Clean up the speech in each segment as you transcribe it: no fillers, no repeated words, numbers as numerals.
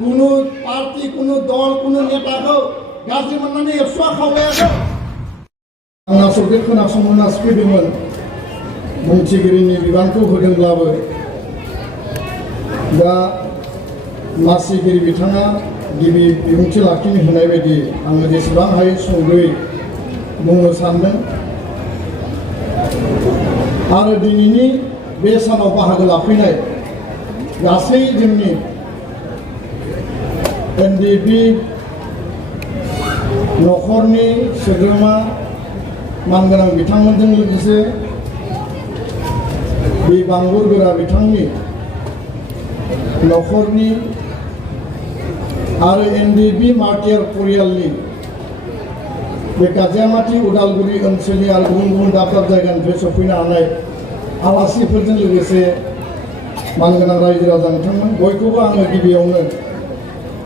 কোনো পার্টি কোনো দল কোনো নেতাखौ गाज्रि मोननानै एबसुआ खावलायाखै आंना सौफै खोनासंनो नाजाफैदोंमोन बुंथिगिरिनि बिबानखौ होदोंब्लाबो दा मासिगिरि बिथाङा गिबि बिबुंथि लाखिनो होनाय बायदि आङो जेसेबां हायो सुंद'यै बुंनो सानदों आरो दिनैनि बे सानाव बाहागो लाफैनाय गासै जोंनि एनडिएफबि न'खरनि सोद्रोमा मानगोनां बिथांमोनजों लोगोसे बे बांबुरगोरा बिथांनि न'खरनि आरो एनडिएफबि मार्टियार परियालनि बे गाजियामाटी उदालगुरि ओनसोलनि आरो गुबुन गुबुन दाब दाब जायगानिफ्राय सफैनो हानाय आलासिफोरजों लोगोसे मानगोनां रायजो राजा नोंथांमोन बयखौबो आङो गिबियावनो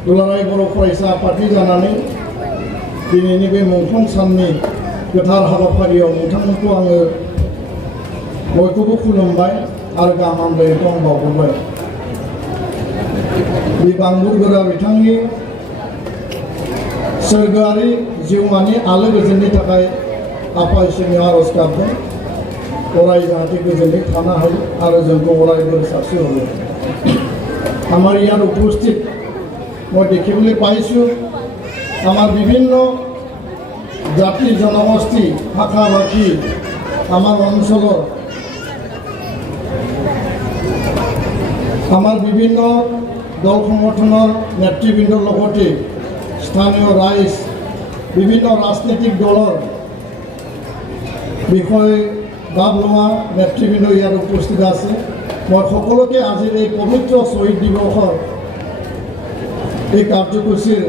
दुलाराय बर' फरायसा आफादनि जानानै दिनैनि बे मुंख्लं साननि गोथार हाबाफारियाव नोंथांमोनखौ आङो बयखौबो खुलुमबाय आरो गाहाम हामलायनायखौ आं बावहरबाय बे बांबुरगोरा बिथांनि सोरगोआरि जिउमानि आलो गोजोननि थाखाय आफा इसोरनि आरज गाबदों अराय जाहाथे गोजोनै थानो हायो आरो जोंखौ अरायबो सारस्रिहरो আমার ইয়ার উপস্থিত মই দেখিবলৈ পাইছোঁ আমার বিভিন্ন জাতি জনগোষ্ঠী ভাষা ভাষী আমার অঞ্চলৰ আমার বিভিন্ন দল সংগঠনৰ নেতৃবৃন্দৰ লগতে স্থানীয় ৰাইজ বিভিন্ন ৰাজনৈতিক দলৰ বিষয়ে ভাব লোৱা নেতৃবৃন্দ ইয়াত উপস্থিত আছে মই সকলোকে আজিৰ এই পবিত্ৰ শ্বহীদ দিৱসৰ এই কাৰ্যসূচীৰ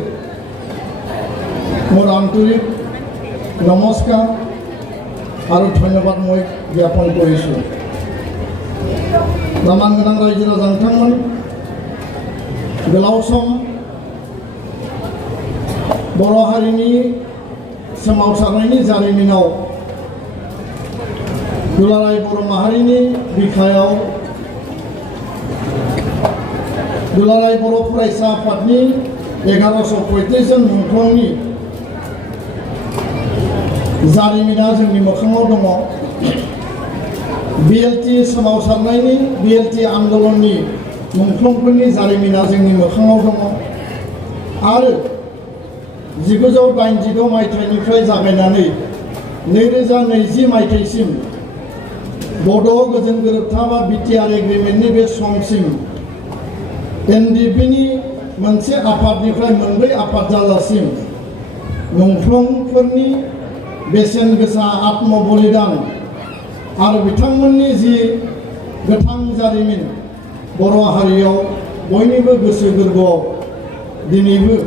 মোৰ আন্তৰিক নমস্কাৰ আৰু ধন্যবাদ মই জ্ঞাপন কৰিছোঁ मानगोनां रायजो राजा नोंथांमोन गोलाव सम बर' हारिनि सोमावसारनायनि जारिमिनाव दुलाराय बर' माहारिनि बिखायाव दुलाराय बर' फरायसा आफादनि 1135 जन मुंख्लंनि जारिमिना जोंनि मोखाङाव दङ बिएलटि सोमावसारनायनि बिएलटि आन्दोलननि मुंख्लंफोरनि जारिमिना जोंनि मोखाङाव दङ आरो 1986 मायथाइनिफ्राय जागायनानै 2020 मायथाइसिम बड' गोजोन गोरोबथा बा बिटिआर एग्रिमेन्टनि बे समसिम एनडिएफबिनि मोनसे आफादनिफ्राय मोनब्रै आफाद जाजासिम मुंख्लंफोरनि बेसेन गोसा आत्म बलिदान आरो बिथांमोननि जि गोथां जारिमिन बर' हारियाव बयनिबो गोसो गोरबोआव दिनैबो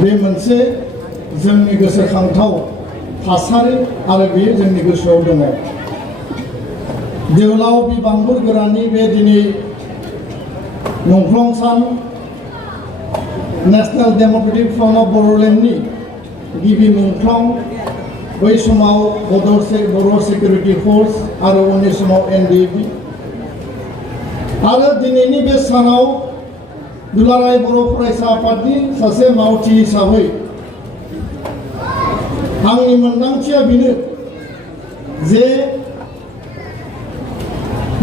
बे मोनसे जोंनि गोसोखांथाव थासारि आरो बेयो जोंनि गोसोआव दङ जोहोलाव बि बांबुरगोरानि बे दिनै मुंख्लं सान नेशनेल डेम'क्रेटिक फ्रन्ट अफ बड'लेण्डनि गिबि मुंख्लं बै समाव बर' सिकिउरिटि फर्स आरो उननि समाव एनडिएफबि आरो दिनैनि बे सानाव दुलाराय बर' फरायसा आफादनि सासे मावथि हिसाबै आंनि मोनदांथिया बेनो जे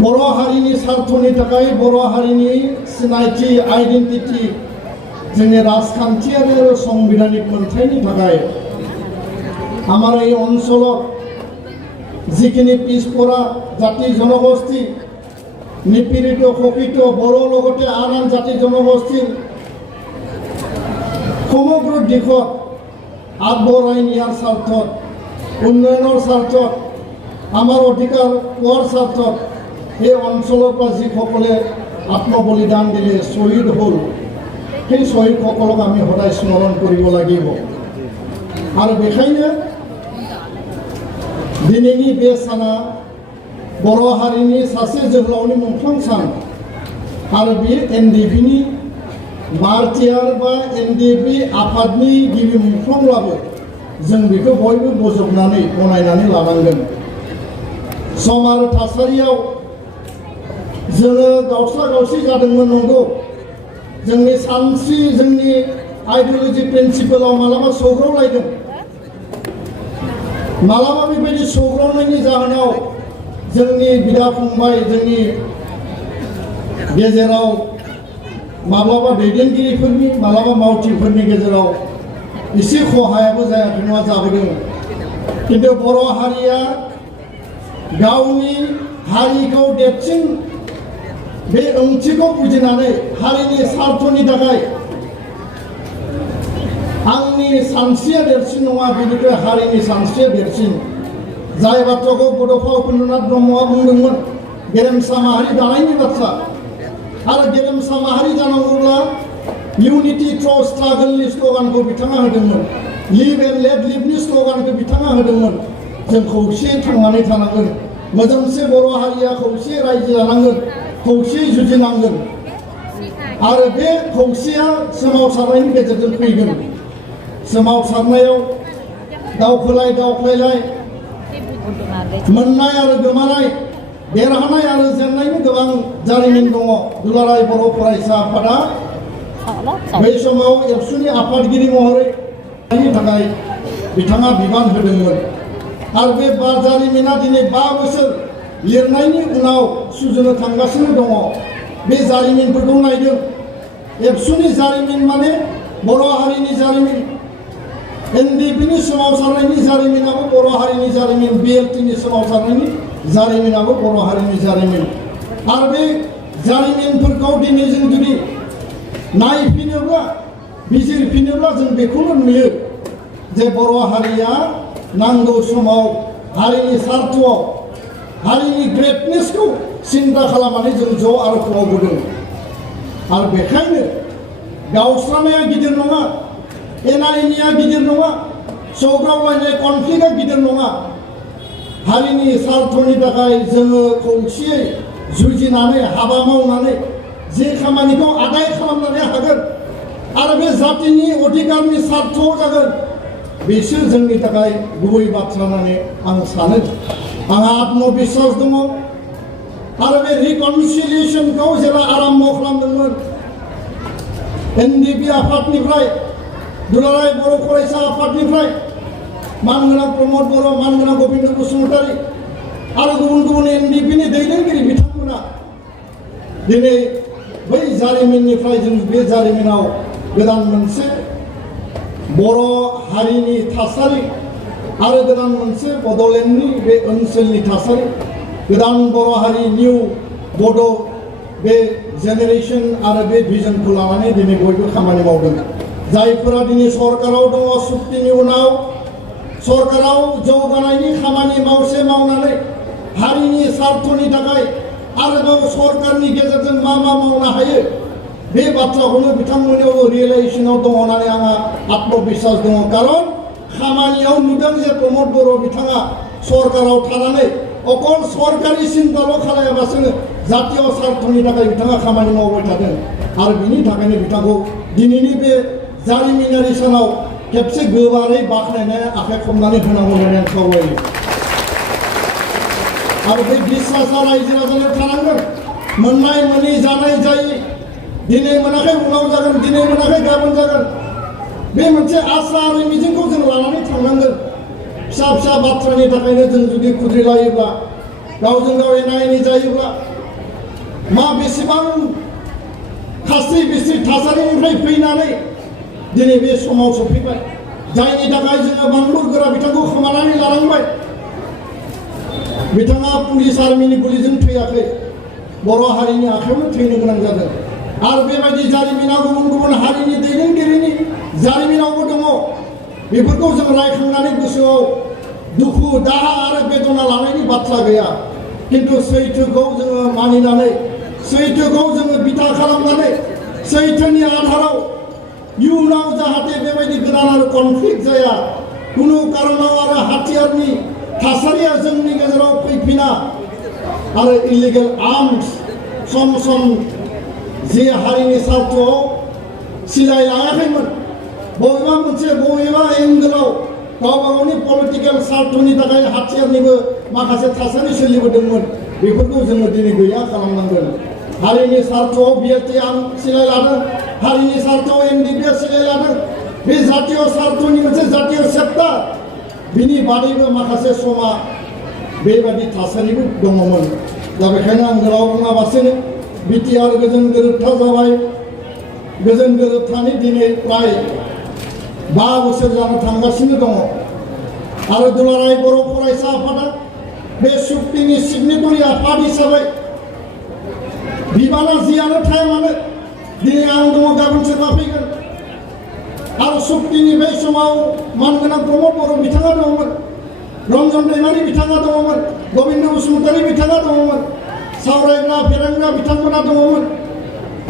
बर' हारिनि स्वार्थनि थाखाय बर' हारिनि सिनायथि आइडेन्टिटि जोंनि राजखान्थियारि आरो संबिधानिक मोनथायनि थाखाय আমার এই অঞ্চলত যিখিনি পিছপৰা জাতি জনগোষ্ঠী নিপীড়িত শোষিত বড়ো লগতে আন আন জাতি জনগোষ্ঠীৰ সমগ্ৰ দিশত আগবঢ়াই নিয়াৰ স্বাৰ্থত উন্নয়নৰ স্বাৰ্থত আমাৰ অধিকাৰ পোৱাৰ স্বাৰ্থত এই অঞ্চলৰ পৰা যিসকলে আত্মবলিদান দিলে শ্বহীদ হ'ল সেই শ্বহীদসকলক আমি সদায় স্মৰণ কৰিব লাগিব আৰু বেখাयनो दिनैनि बे साना बर' हारिनि सासे जोहोलावनि मुंख्लं सान आरो बेयो एनडिएफबिनि मार्टियार बा एनडिएफबि आफादनि गिबि मुंख्लंब्लाबो जों बेखौ बयबो बजबनानै गनायनानै लानांगोन सम आरो थासारियाव जोङो गावस्रा गावस्रि जादोंमोन नंगौ जोंनि सानस्रि जोंनि आइडिय'लजि प्रिन्सिपालाव मालाबा सौग्रावलायदों मालाबा बेबायदि सौग्रावनायनि जाहोनाव जोंनि बिदा फंबाय जोंनि गेजेराव माब्लाबा दैदेनगिरिफोरनि मालाबा मावथिफोरनि गेजेराव एसे खहायाबो जायाखै नङा जाबोदों किन्तु बर' हारिया गावनि हारिखौ देरसिन बे ओंथिखौ बुजिनानै हारिनि स्वार्थनि थाखाय आंनि सानस्रिया देरसिन नङा बेनिफ्राय हारिनि सानस्रिया देरसिन जाय बाथ्राखौ बड'फा उपेन्द्रनाथ ब्रह्मआ बुंदोंमोन गेरेमसा माहारि दानायनि बाथ्रा आरो गेरेमसा माहारि जानांगौब्ला इउनिटि थ्र स्ट्रागलनि स्ल'गानखौ बिथाङा होदोंमोन लिभ एन्ड लेट लिभनि स्ल'गानखौ बिथाङा होदोंमोन जों खौसे थांनानै थानांगोन मोजांसे बर' हारिया खौसे रायजो जानांगोन खौसे जुजिनांगोन आरो बे खौसेया सोमावसारनायनि गेजेरजों फैगोन सोमावसारनायाव दावखोलाय दावख्लायलाय मोननाय आरो गोमानाय देरहानाय आरो जेननायनि गोबां जारिमिन दङ दुलाराय बर' फरायसा आफादा बै समाव एबसुनि आफादगिरि महरै थाखाय बिथाङा बिबान होदोंमोन आरो बे जारिमिना दिनै 5 बोसोर लिरनायनि उनाव सुजुनो थांगासिनो दङ बे जारिमिनफोरखौ नायदों एबसुनि जारिमिन माने बर' हारिनि जारिमिन एनडिपिनि सोमावसारनायनि जारिमिनाबो बर' हारिनि जारिमिन बिएलटिनि सोमावसारनायनि जारिमिनाबो बर' हारिनि जारिमिन आरो बे जारिमिनफोरखौ दिनै जों जुदि नायफिनोब्ला बिजिरफिनोब्ला जों बेखौनो नुयो जे बर' हारिया नांगौ समाव हारिनि स्वार्थआव हारिनि ग्रेटनेसखौ सिन्था खालामनानै जों ज' आरो मावबोदों आरो बेखायनो गावस्रानाया गिदिर नङा एना एनिया गिदिर नङा सौग्रावलायनाय कनफ्लिक्टआ गिदिर नङा हारिनि स्वार्थनि थाखाय जोङो खौसेयै जुजिनानै हाबा मावनानै जे खामानिखौ आदाय खालामनानै हागोन आरो बे जातिनि अधिकारनि स्वार्थआव जागोन बेसो जोंनि थाखाय गुबै बाथ्रा होननानै आं सानो आंहा आत्मबिश्वास दङ आरो बे रिकनसिलिएसनखौ जेब्ला आरम्भ खालामदोंमोन एनडिपि आफादनिफ्राय दुलाराय बर' फरायसा आफादनिफ्राय मानगोनां प्रमद बर' मानगोनां गबिन्द बसुमतारी आरो गुबुन गुबुन एनडिपिनि दैदेनगिरि बिथांमोना दिनै बै जारिमिननिफ्राय जों बे जारिमिनाव गोदान मोनसे बर' हारिनि थासारि आरो गोदान मोनसे बड'लेण्डनि बे ओनसोलनि थासारि गोदान बर' हारि निउ बड' बे जेनेरेशन आरो बे भिजनखौ लानानै दिनै बयबो खामानि मावदों जायफोरा दिनै सरकाराव दङ सुक्तिनि उनाव सरकाराव जौगानायनि खामानि मावनानै हारिनि स्वार्थनि थाखाय आरोबाव सरकारनि गेजेरजों मा मावनो हायो बे बाथ्राखौनो बिथांमोननियाव रियेलाइजेसनाव दङ होननानै आंहा आत्मबिश्वास दङ खारन खामानियाव नुदों जे प्रमद बर' बिथाङा सरकाराव थानानै अकल सरकारि सिन्ताल' खालायाबासिनो जातीय स्वार्थनि थाखाय बिथाङा खामानि मावबाय थादों आरो बिनि थाखायनो बिथांखौ दिनैनि बे जारिमिनारि सानाव खेबसे गोबारै बाख्नायनाय आखाइ खबनानै होनांगौ होननानै आं खावलायो आरो बे बिश्वासा रायजो राजानो थानांगोन मोननाय मोनै जानाय जायै दिनै मोनाखै उनाव जागोन दिनै मोनाखै गाबोन जागोन बे मोनसे आसा आरो मिजिंखौ जों लानानै थांनांगोन फिसा फिसा बाथ्रानि थाखायनो जों जुदि खुद्रिलायोब्ला गावजों गाव एना एनि जायोब्ला मा बेसेबां खास्रि बिस्रि थासारिनिफ्राय फैनानै दिनै बे समाव सफैबाय जायनि थाखाय जोङो बांबुर गोरा बिथांखौ खोमानानै लानांबाय बिथाङा पुलिस आर्मिनि गुलिजों थैयाखै बर' हारिनि आखायावनो थैनो गोनां जादों आरो बेबायदि जारिमिना गुबुन गुबुन हारिनि दैदेनगिरिनि जारिमिनावबो दङ बेफोरखौ जों रायखांनानै गोसोआव दुखु दाहा आरो बेदना लानायनि बाथ्रा गैया किन्तु सैथोखौ जोङो मानिनानै सैथोखौ जोङो बिथा खालामनानै सैथोनि आधाराव इयुनाव जाहाथे बेबायदि गोदान आरो कनफ्लिक्ट जाया कुनु कारनाव आरो हाथियारनि थासारिया जोंनि गेजेराव फैफिना आरो इलिगेल आर्म्स सम सम जे हारिनि स्वार्थआव सिलाय लायाखैमोन बबेबा एंगेलाव गावबा गावनि पलिटिकेल स्वार्थनि थाखाय हाथियारनिबो माखासे थासारि सोलिबोदोंमोन बेफोरखौ जोङो दिनै गैया खालामनांगोन हारिनि स्वार्थआव बिएलटि आं सिलाय लादों हारिनि स्वार्थआव एनडिपिआ सिलाय लादों बे जातीय स्वार्थनि मोनसे जातीय सेप्टार बिनि बादैबो माखासे समा बेबायदि थासारिबो दङमोन दा बेखायनो आं गोलाव बुङाबासिनो बिटिआर गोजोन गोरोबथा जाबाय गोजोन गोरोबथानि दिनै प्राय 5 बोसोर जानो थांगासिनो दङ आरो दुलाराय बर' फरायसा आफादा बे सुक्तिनि सिगनेटरि आफाद हिसाबै बिबाना जियानो थाया मानो दिनै आं दङ गाबोन सोरबा फैगोन आरो सुक्तिनि बै समाव मानगोनां प्रमद बर' बिथाङा दङमोन रन्जन दैमारि बिथाङा दङमोन गबिन्द बसुमतारी बिथाङा दङमोन सावरायग्रा फेरेंग्रा बिथांमोना दङमोन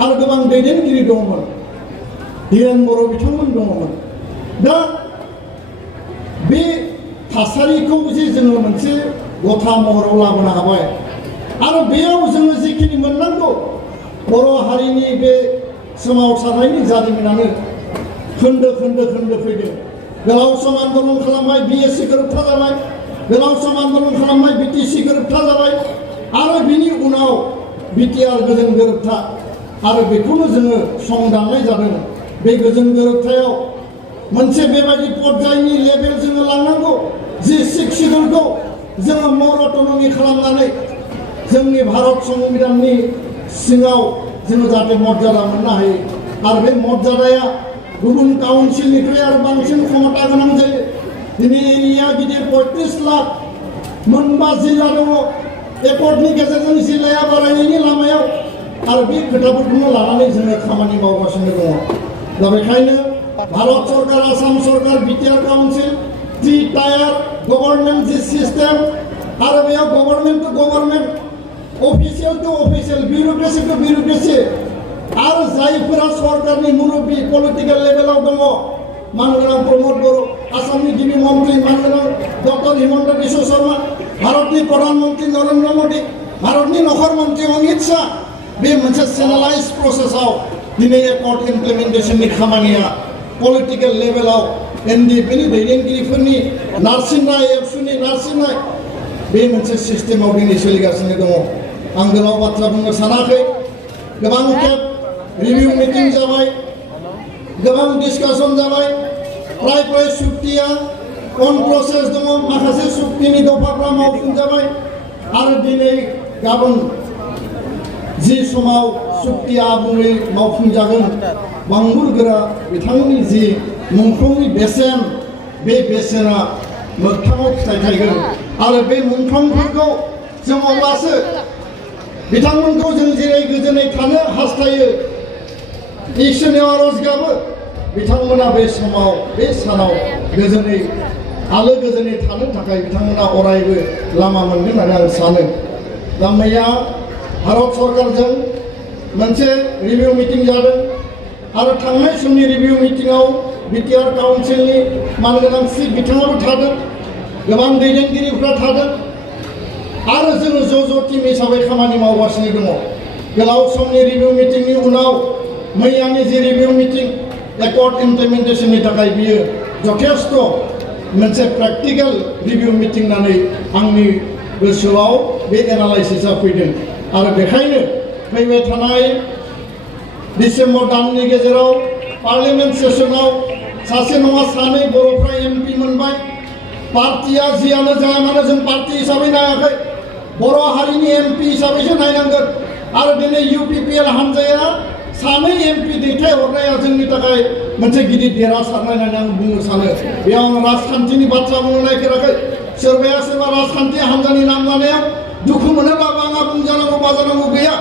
आरो गोबां दैदेनगिरि दङमोन धीरेन बर' बिथांमोन दङमोन दा बे थासारिखौ जे जोङो मोनसे गथा महराव लाबोनो हाबाय आरो बेयाव जोङो जिखिनि मोननांगौ बर' हारिनि बे सोमावसारनायनि जारिमिनानो खोन्दो खोन्दो खोन्दो फैदों गोलाव सम आन्दलन खालामबाय बिएससि गोरोबथा जाबाय गोलाव सम आन्दलन खालामबाय बिटिसि गोरोबथा जाबाय आरो बिनि उनाव बिटिआर गोजोन गोरोबथा आरो बेखौनो जोङो संदाननाय जादों बे गोजोन गोरोबथायाव मोनसे बेबायदि पर्यायनि लेभेल जोङो लांनांगौ जि सिक्स शिड्युलखौ जोङो मर अट'नमि खालामनानै जोंनि भारत संबिधाननि सिङाव जोङो जाहाथे मर्यादा मोननो हायो आरो बे मर्यादाया गुबुन काउन्सिलनिख्रुइ आरो बांसिन क्षमता गोनां जायो दिनै एरिया गिदिर 35 लाख मोनबा जिल्ला दङ एकर्डनि गेजेरजों जिल्लाया बारायनायनि लामायाव आरो बे खोथाफोरखौनो लानानै जोङो खामानि मावगासिनो दङ दा बेखायनो भारत सरकार आसाम सरकार बिटिआर काउन्सिल 3 टायार गभर्नमेन्ट जि सिस्टेम आरो बेयाव government to government official to official bureaucracy to bureaucracy आरो जायफोरा सरकारनि मुरब्बी पलिटिकेल लेभेलाव दङ मानगोनां प्रमद बर' आसामनि गिबि मन्त्रि मानगोनां डक्टर हिमन्त बिश्व शर्मा भारतनि प्रधानमन्त्रि नरेन्द्र मोदी भारतनि नखर मन्त्रि अमित शाह बे मोनसे चेनेलाइज प्रसेसआव दिनै एकर्ड इमप्लिमेन्टेसननि खामानिया पलिटिकेल लेभेलाव एनडिपिनि दैदेनगिरिफोरनि नारसिननाय एबसुनि नारसिननाय बे मोनसे सिस्टेमाव दिनै सोलिगासिनो दङ आं गोलाव बाथ्रा बुंनो सानाखै गोबां खेब रिभिउ मिटिं जाबाय गोबां डिसकासन जाबाय प्राय सुक्तिया अन प्रसेस दङ माखासे सुक्तिनि दफाफ्रा मावफुंजाबाय आरो दिनै गाबोन जि समाव सुक्तिया आबुङै मावफुंजागोन बांबुरगोरा बिथांमोननि जि मुंख्लंनि बेसेन बे बेसेना मोगथाङाव फिथाइ थायगोन आरो बे मुंख्लंफोरखौ जों अब्लासो बिथांमोनखौ जों जेरै गोजोनै थानो हास्थायो इसोरनियाव आरज गाबो बिथांमोना बे समाव बे सानाव गोजोनै आलो गोजोनै थानो थाखाय बिथांमोना अरायबो लामा मोनगोन होननानै आं सानो दा मैया भारत सरकारजों मोनसे रिभिउ मिटिं जादों आरो थांनाय समनि रिभिउ मिटिंआव बिटिआर काउन्सिलनि मानगोनां चिफ बिथाङाबो थादों गोबां दैदेनगिरिफ्रा थादों आरो जोङो ज' टिम हिसाबै खामानि मावगासिनो दङ गोलाव समनि रिभिउ मिटिंनि उनाव मैयानि जि रिभिउ मिटिं एकर्ड इमप्लिमेन्टेसननि थाखाय बियो जथेस्थ मोनसे प्रेक्टिकेल रिभिउ मिटिं होननानै आंनि गोसोआव बे एनालाइसिसआ फैदों आरो बेखायनो फैबाय थानाय डिसेम्बर दाननि गेजेराव पार्लियामेन्ट सेसनाव सासे नङा सानै बर'फ्रा एमपि मोनबाय पार्टिया जियानो जाया मानो जों पार्टि हिसाबै नायाखै बर' हारिनि एमपि हिसाबैसो नायनांगोन आरो दिनै इउपिपिएल हानजाया सानै एमपि दैथायहरनाया जोंनि थाखाय मोनसे गिदिर देरहासारनाय होननानै आं बुंनो सानो बेयाव आं राजखान्थिनि बाथ्रा बुंनो नागिराखै सोरबाया सोरबा राजखान्थि हानजानि नाम लानायाव दुखु मोनोब्लाबो आंहा बुंजानांगौ बाजानांगौ गैया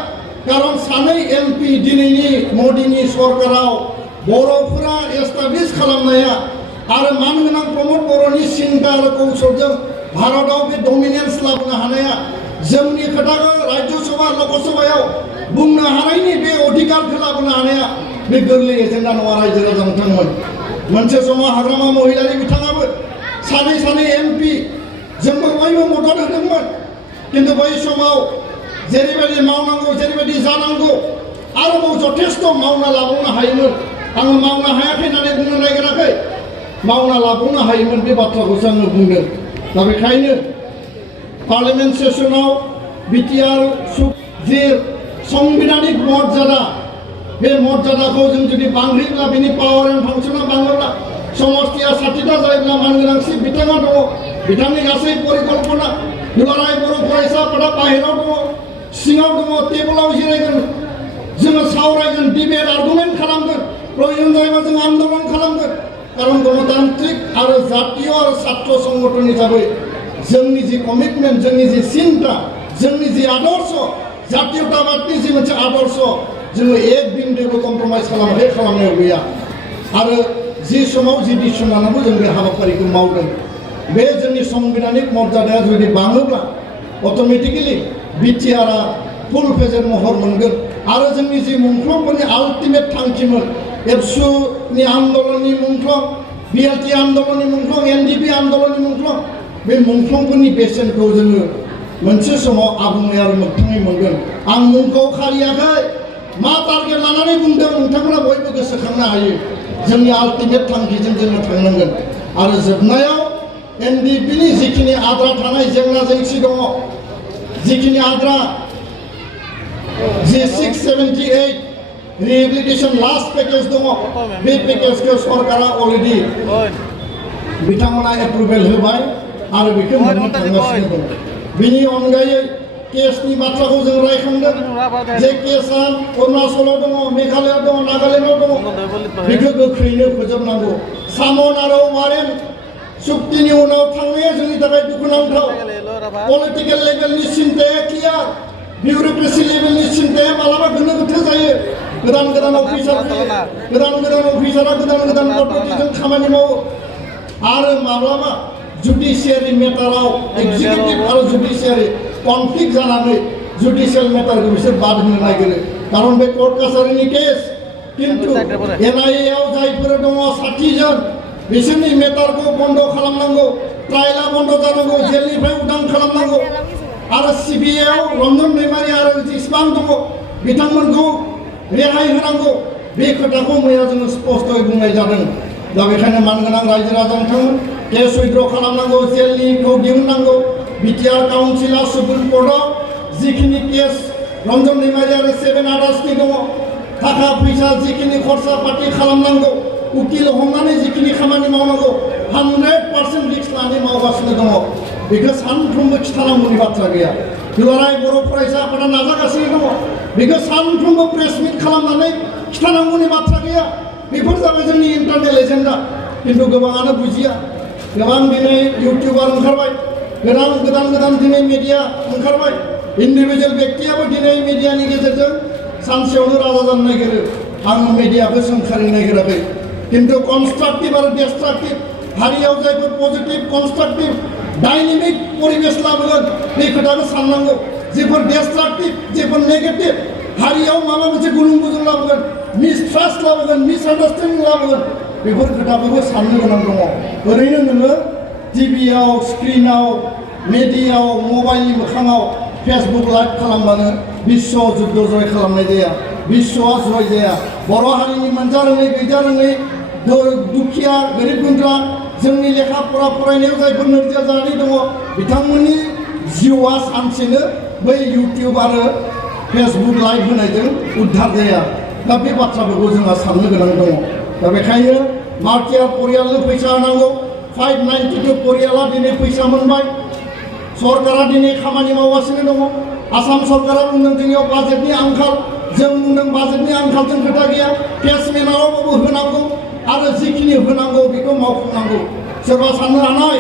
कारन सानै एमपि दिनैनि मदिनि सरकाराव बर'फोरा एस्टाब्लिश खालामनाया आरो मानगोनां प्रमद बर'नि सिन्था आरो कौशलजों भारताव बे डमिनेन्स लाबोनो हानाया जोंनि खोथाखौ राज्य सभा लकसभायाव बुंनो हानायनि बे अधिकारखौ लाबोनो हानाया बे गोरलै एजेन्डा नङा रायजो राजा नोंथांमोन मोनसे समाव हाग्रामा महिलारि बिथाङाबो सानै एमपि जोंबो बयबो मदद होदोंमोन किन्तु बै समाव जेरैबायदि मावनांगौ जेरैबायदि जानांगौ आरोबाव जथेस्थ मावना लाबावनो हायोमोन आङो मावनो हायाखै होननानै बुंनो नागिराखै मावना लाबावनो हायोमोन बे बाथ्राखौसो आङो बुंदों दा बेखायनो पार्लियामेन्ट सेसनाव बिटिआर जे संविधानिक मर्यादा बे मर्यादाखौ जों जुदि बांहोयोब्ला बिनि पावार एन्ड फांसना बाङोब्ला समष्टिया 60टा जायोब्ला मानगोनांसि बिथाङा दङ बिथांनि गासै परिकल्पना दुलाराय बर' फरायसा आफादा बाहेराव दङ सिङाव दङ टेबोलाव जिरायगोन जोङो सावरायगोन डिबेट आर्गुमेन्ट खालामगोन प्रयोजन जायोबा जों आन्दोलन खालामगोन कारण गणतान्त्रिक आरो जातीय आरो छात्र संगठन हिसाबै जोंनि जि कमिटमेन्ट जोंनि जि चिन्ता जोंनि जि आदर्श जातीयताबादनि जि मोनसे आदर्श जोङो एक बिन्दुबो कम्प्रमाइज खालामनायाव गैया आरो जि समाव जि डिसिसन लानांगौ जों बे हाबाफारिखौ मावदों बे जोंनि संविधानिक मर्यादाया जुदि बाङोब्ला अट'मेटिकेलि बिटिआरआ फुल फेजेर महर मोनगोन आरो जोंनि जि मुंख्लंफोरनि आल्टिमेट थांखिमोन एबसुनि आन्दलननि मुंख्लं बिएलटि आन्दलननि मुंख्लं एनडिपि आन्दलननि मुंख्लं बे मुंख्लंफोरनि बेसेनखौ जोङो मोनसे समाव आबुङै आरो मोगथाङै मोनगोन आं मुंखौ खारियाखै मा टारगेट लानानै बुंदों नोंथांमोना बयबो गोसोखांनो हायो जोंनि आल्टिमेट थांखिजों जोङो थांनांगोन आरो जोबनायाव एनडिपिनि जिखिनि आद्रा थानाय जेंना जेंसि दङ जिखिनि आद्रा जे 678 रिहेबिलिटेशन लास्ट पेकेज दङ बे पेकेजखौ सरकारा अलरेडि बिथांमोना एप्रुभेल होबाय आरो बेखौ मोननो थांगासिनो दङ बिनि अनगायै केसनि बाथ्राखौ जों रायखांदों जे केसआ अरुणाचलाव दङ मेघालयआव दङ नागालेण्डआव दङ बेखौ गोख्रैनो फोजोबनांगौ सामन आरो वारेन चुक्तिनि उनाव थांनाया जोंनि थाखाय दुखुनांथाव पलिटिकेल लेभेलनि सिन्थाया क्लियार बिउरोक्रेसि लेभेलनि सिन्थाया मालाबा गोनो गोथो जायो गोदान अफिसार फैयो गोदान अफिसारा गोदान पद्धतिजों खामानि मावो आरो माब्लाबा जुडिशियारि मेटाराव एक्जिकिउटिभ आरो जुडिशियारि कनफ्लिक्ट जानानै जुडिशियेल मेटारखौ बिसोर बाद होनो नागिरो खारन बे कर्ट कासारिनि केस किन्तु एनआइएआव जायफोर दङ 60 जन बिसोरनि मेटारखौ बन्द खालामनांगौ ट्रायला बन्द जानांगौ जेलनिफ्राय उदां खालामनांगौ आरो सिबिआइआव रन्जन दैमारि आरो जेसेबां दङ बिथांमोनखौ रेहाय होनांगौ बे खोथाखौ मैया जोङो स्पष्टयै बुंनाय जादों दा बेखायनो मानगोनां रायजो राजा नोंथांमोन केस उइथड्र खालामनांगौ जेलनिखौ दिहुननांगौ बिटिआर काउन्सिला सुप्रिम कर्टआव जिखिनि केस रन्जन दैमारि आरो 7 आदार्सनि दङ थाखा फैसा जिखिनि खरसा पाति खालामनांगौ उकिल हमनानै जिखिनि खामानि मावनांगौ 100% रिक्स लानानै मावगासिनो दङ बेखौ सानफ्रोमबो खिथानांगौनि बाथ्रा गैया दुलाराय बर' फरायसा आफादा नाजागासिनो दङ बेखौ सानफ्रोमबो प्रेस मिट खालामनानै खिथानांगौनि बाथ्रा गैया बेफोर जाबाय जोंनि इन्टारनेल एजेन्डा किन्तु गोबाङानो बुजिया गोबां दिनै इउटिउबार ओंखारबाय गोदान दिनै मिडिया ओंखारबाय इन्डिभिजुवेल व्यक्तियाबो दिनै मिडियानि गेजेरजों सानसेयावनो राजा जानो नागिरो आङो मिडियाखौ सोंखारिनो नागिराखै किन्तु कनस्ट्राक्टिभ आरो डिस्ट्राक्टिभ हारियाव जायफोर पजिटिभ कनस्ट्राक्टिभ डाइनामिक परिवेश लाबोगोन बे खोथाखौ साननांगौ जेफोर डिस्ट्राक्टिभ जेफोर नेगेटिभ हारियाव माबा मोनसे गुलुं गुजुं लाबोगोन मिसट्रास्ट लाबोगोन मिसआन्डारस्टेन्डिं लाबोगोन बेफोर खोथाखौबो साननो गोनां दङ ओरैनो नोङो टिभिआव स्क्रिनाव मिडियायाव मबाइलनि मोखाङाव फेसबुक लाइभ खालामबानो बिश्व जुद्ध जय खालामनाय जाया बिश्वआ जय जाया बर' हारिनि मोनजा रोङै गैजा रोङै दुखिया गोरिब गुन्द्रा जोंनि लेखा फरा फरायनायाव जायफोर नोरजिया जानानै दङ बिथांमोननि जिउआ सानसेनो बै इउटिउब आरो फेसबुक लाइभ होनायजों उद्धार जाया दा बे बाथ्राफोरखौ जोंहा साननो गोनां दङ दा बेखायनो मार्टियार परियालनो फैसा होनांगौ 592 परियाला दिनै फैसा मोनबाय सरकारा दिनै खामानि मावगासिनो दङ आसाम सरकारा बुंदों जोंनियाव बाजेटनि आंखाल जों बुंदों बाजेटनि आंखालजों खोथा गैया केस मेनारावबो होनांगौ आरो जिखिनि होनांगौ बेखौ मावफुंनांगौ सोरबा साननो हानाय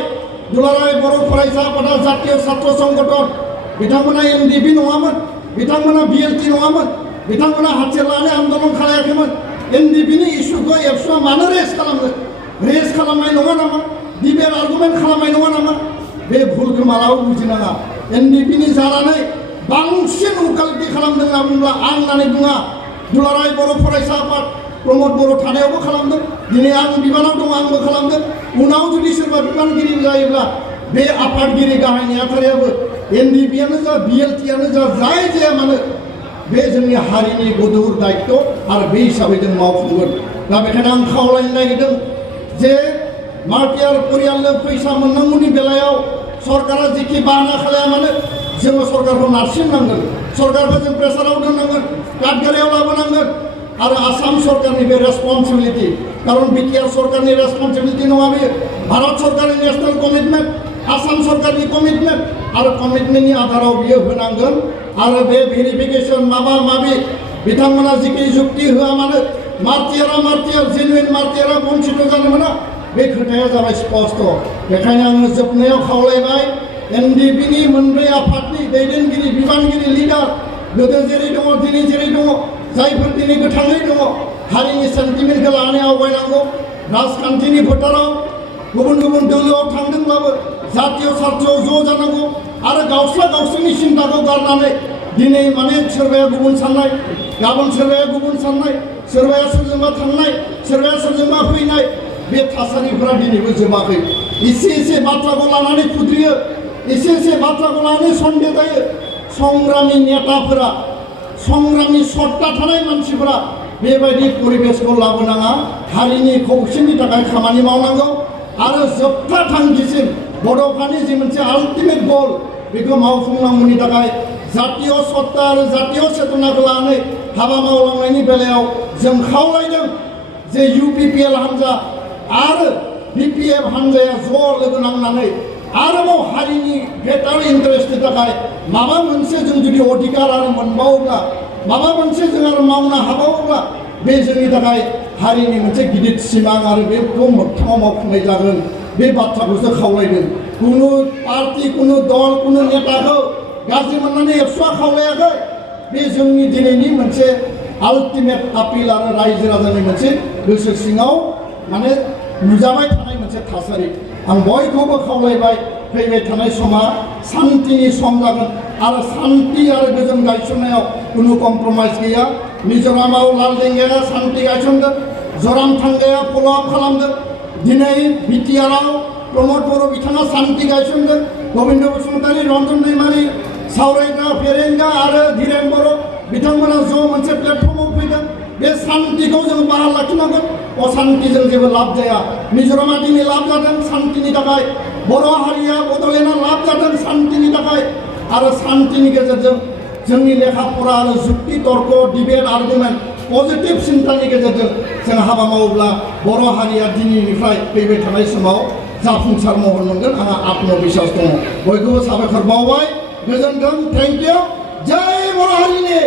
दुलाराय बर' फरायसा आफादा जातीय छात्र संगठन बिथांमोना एनडिपि नङामोन बिथांमोना बिएलटि नङामोन बिथांमोना हाथियार लानानै आन्दलन खालायाखैमोन एनडिपिनि इस्युखौ एबसुआ मानो रेज खालामनो रेज खालामनाय नङा नामा डिबेट आर्गुमेन्ट खालामनाय नङा नामा बे भुलखौ मालाबा बुजिनाङा एनडिपिनि जानानै बांसिन उकालति खालामदों होनना बुंब्ला आं होननानै बुङा दुलाराय बर' फरायसा आफाद प्रमद बर' थानायावबो खालामदों दिनै आं बिबानाव दङ आंबो खालामदों उनाव जुदि सोरबा बिबानगिरि जायोब्ला बे आफादगिरि गाहाय नेहाथारियाबो एनडिपिआनो जा बिएलटिआनो जा जाय जाया मानो बे जोंनि हारिनि गुदुर दायित्व आरो बे हिसाबै जों मावफुंगोन दा बेखायनो आं खावलायनो नागिरदों जे मार्टियार परियालनो फैसा मोननांगौनि बेलायाव सरकारा जिखि बाहाना खालाया मानो जोङो सरकारखौ नारसिननांगोन सरकारखौ जों प्रेसाराव दोननांगोन काटगारियाव लाबोनांगोन आरो आसाम सरकारनि बे रेसपन्सिबिलिटि खारन बिटिआर सरकारनि रेसपन्सिबिलिटि नङा बेयो भारत सरकारनि नेशनेल कमिटमेन्ट आसाम सरकारनि कमिटमेन्ट आरो कमिटमेन्टनि आधाराव बियो होनांगोन आरो बे भेरिफिकेसन माबा माबि बिथांमोना जिखि जुक्ति होआ मानो मार्टियार जेनुइन मार्टियारा बंचित जानो मोना बे खोथाया जाबाय स्पष्ट बेखायनो आङो जोबनायाव खावलायबाय एनडिपिनि मोनब्रै आफादनि दैदेनगिरि बिबानगिरि लिडार गोदो जेरै दङ दिनै जेरै दङ जायफोर दिनै गोथाङै दङ हारिनि सेन्टिमेन्टखौ लानानै आवगायनांगौ राजखान्थिनि फोथाराव गुबुन गुबुन दोलोआव थांदोंब्लाबो जातीय स्वार्थआव ज' जानांगौ आरो गावसोरनि सिन्ताखौ गारनानै दिनै माने सोरबाया गुबुन साननाय गाबोन सोरबाया गुबुन साननाय सोरबाया सोरजोंबा थांनाय सोरबाया सोरजोंबा फैनाय बे थासारिफोरा दिनैबो जोबाखै एसे बाथ्राखौ लानानै खुद्रियो एसे बाथ्राखौ लानानै सन्देह जायो संग्रामि नेताफोरा संग्रामि सत्ता थानाय मानसिफोरा बेबायदि परिबेसखौ लाबोनाङा हारिनि खौसेनि थाखाय खामानि मावनांगौ आरो जोबथा थांखिसिम बड'फानि जि मोनसे आल्टिमेट गल बेखौ मावफुंनांगौनि थाखाय जातीय सत्ता आरो जातीय चेतनाखौ लानानै हाबा मावलांनायनि बेलायाव जों खावलायदों जे UPPL हान्जा आरो BPF हान्जाया ज' लोगो नांनानै आरोबाव हारिनि ग्रेटार इन्टारेस्टनि थाखाय माबा मोनसे जों जुदि अधिकार आरो मोनबावोब्ला माबा मोनसे जों आरो मावनो हाबावोब्ला बे जोंनि थाखाय हारिनि मोनसे गिदिर सिमां आरो बेखौ मोगथाङाव मावफुंनाय जागोन बे बाथ्राखौसो खावलायदों कुनु पार्टी कुनु दल कुनु नेताखौ गाज्रि मोननानै एबसुआ खावलायाखै बे जोंनि दिनैनि मोनसे आल्टिमेट आपिल आरो रायजो राजानि मोनसे गोसो सिङाव माने नुजाबाय थानाय मोनसे थासारि आं बयखौबो खावलायबाय फैबाय थानाय समा शान्तिनि सम जागोन आरो शान्ति आरो गोजोन गायसननायाव कुनु कम्प्रमाइज गैया मिज'रामाव लालदेंगाया शान्ति गायसनदों जरामथांगाया फल' आप खालामदों दिनै बिटिआरआव प्रमद बर' बिथाङा शान्ति गायसनदों गबिन्द बसुमतारी रन्जन दैमारि सावरायग्रा फेरेंगा आरो धीरेन बर' बिथांमोना ज' मोनसे प्लेटफर्माव फैदों बे शान्तिखौ जों बाहाल लाखिनांगोन अशान्तिजों जेबो लाब जाया मिज'रामा दिनै लाब जादों शान्तिनि थाखाय बर' हारिया बड'लेण्डआ लाब जादों शान्तिनि थाखाय आरो शान्तिनि गेजेरजों जोंनि लेखा फरा आरो जुक्ति तर्क डिबेट आर्गुमेन्ट पजिटिभ सिन्तानि गेजेरजों जों हाबा मावोब्ला बर' हारिया दिनैनिफ्राय फैबाय थानाय समाव जाफुंसार महर मोनगोन आंहा आत्मबिश्वास दङ बयखौबो साबायखर बावबाय गोजोन्थों थेंक इउ जय बर' हारिनि